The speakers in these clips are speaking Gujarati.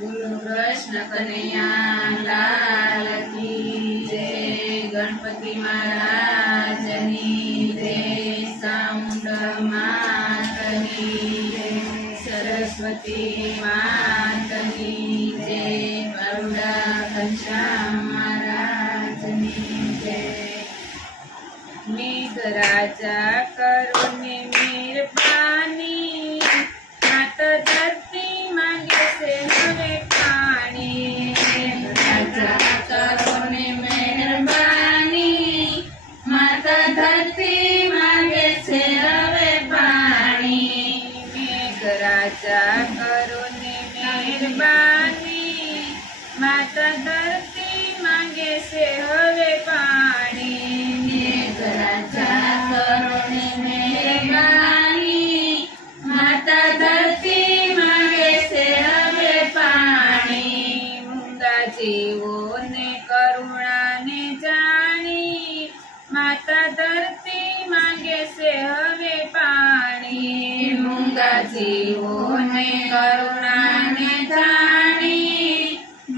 બોલો કૃષ્ણ કનૈયા લાલ કી જય. ગણપતિ મહારાજની જય. સાઉન્ડ માતની જય. સરસ્વતી માતની જય. બરોડા ઘનશ્યામ મહારાજની જય. મેઘરાજા કરો ને મહેરબાની, માત ધરતી માંગે છે હવે પાણી. મેઘરાજા કરો ને મહેરબાની, માત ધરતી માંગે છે હવે પાણી. મેઘરાજા કરો ને મહેરબાની, માત ધરતી માંગે છે હવે પાણી. મેઘરાજા કરો ને મહેરબાની, માતા ધરતી માંગે છે હવે પાણી. મૂંગા જીવોને કરુણાને જાણી, માતા ધરતી માંગે છે હવે પાણી. મૂંગા જીવોને કરુણાને જાણી,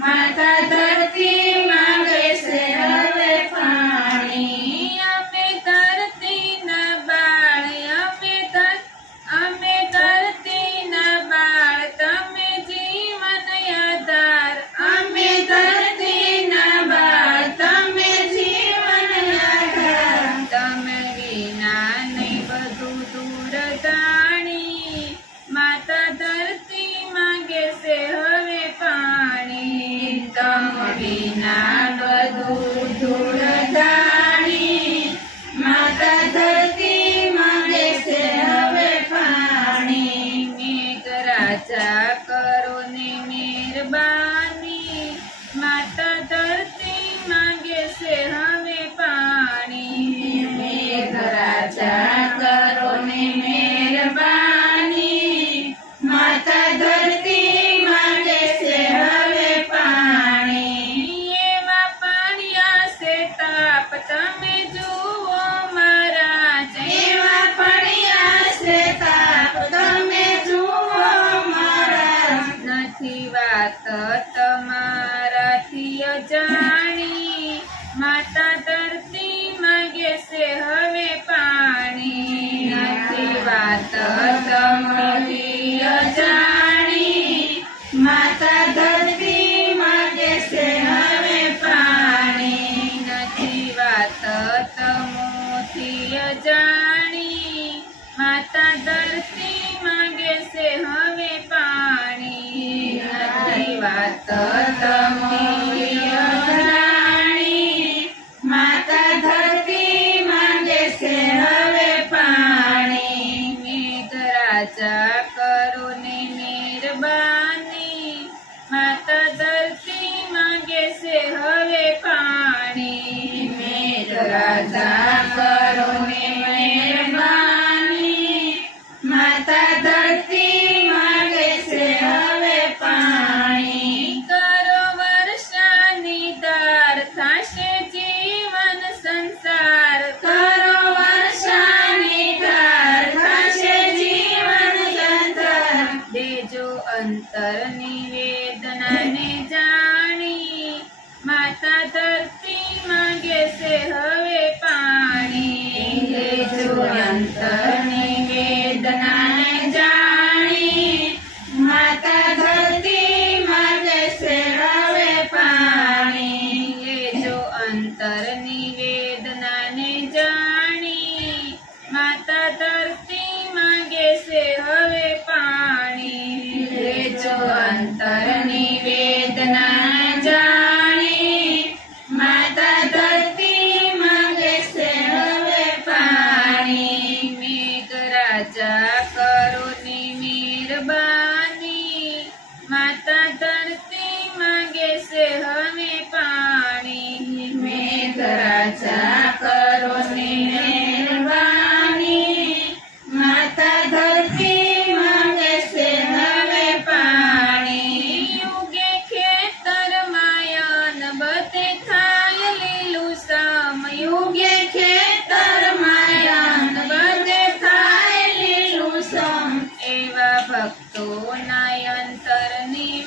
માતા ધરતી માંગે છે હવે પાણી. અમે ધરતીના બાળ, અમે ધરતીના બાળ, તમે જીવન આધાર. અમે ધરતીના બાળ, તમે જીવન આધાર. તમે વિના નહીં બધું દૂર જાણી, માતા ધરતી માંગે છે હવે પાણી. તમ વિના બધું દૂર જાણી, માતા ધરતી માંગે છે હવે પાણી. મેઘરાજા કરો ને મહેરબાની, માતા ધરતી માંગે છે હવે પાણી. મેઘરાજા કરો ને મહેરબાની, માતા ધરતી માંગે છે હવે પાણી. એવા પાણિયા છે તાપ તમે જુઓ મહારાજ. એવા પાણિયા છે તાપ તમે જુઓ મહારાજ. નથી વાત તમારાથી અજાણી, માતા ધરતી માંગે છે હવે પાણી. નથી વાત તમારી અજાણી, માતા ધરતી માંગે છે હવે પાણી. નથી વાત તમોથી અજાણી, માતા ધરતી માંગે છે હવે પાણી. નથી વાત તમોથી અજાણી, માતા ધરતી માંગે છે હવે પાણી. મેઘરાજા કરો ને મહેરબાની, માતા ધરતી માંગે છે હવે પાણી. મેઘરાજા કરો ને મહેરબાની, માતા ધરતી માંગે છે હવે પાણી. કરો વર્ષાની ધાર, થાશે જીવન સંસાર. કરો વર્ષાની ધાર, થાશે જીવન સંસાર. દેજો અંતરની વેદનાને જાણી, માતા ધરતી માંગે છે હવે પાણી. દેજો અંતરની વેદનાને જાણી, માતા ધરતી માંગે છે હવે પાણી. દેજો અંતરની વેદનાને જાણી, માતા ધરતી માંગે છે હવે પાણી. દેજો અંતરની વેદના જાણી, માતા ધરતી માંગે છે હવે પાણી. મેઘરાજા કરો ને મહેરબાની, માતા ધરતી માંગે છે હવે પાણી. મેઘરાજા કરો ને મહેરબાની, માતા ધરતી માંગે છે હવે પાણી. યુગે ખેતર માયન બધે થાય લીલું સમ. યુગે ખેતર માયન બધે થાય લીલું સમ. એવા ભક્તોના અંતરની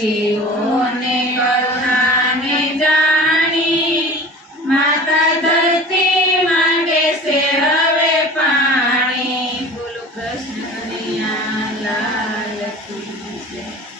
જીવોને કરુણાને જાણી માતા ધરતી માંગે છે હવે પાણી. બોલો કૃષ્ણ કનૈયા લાલ કી જય.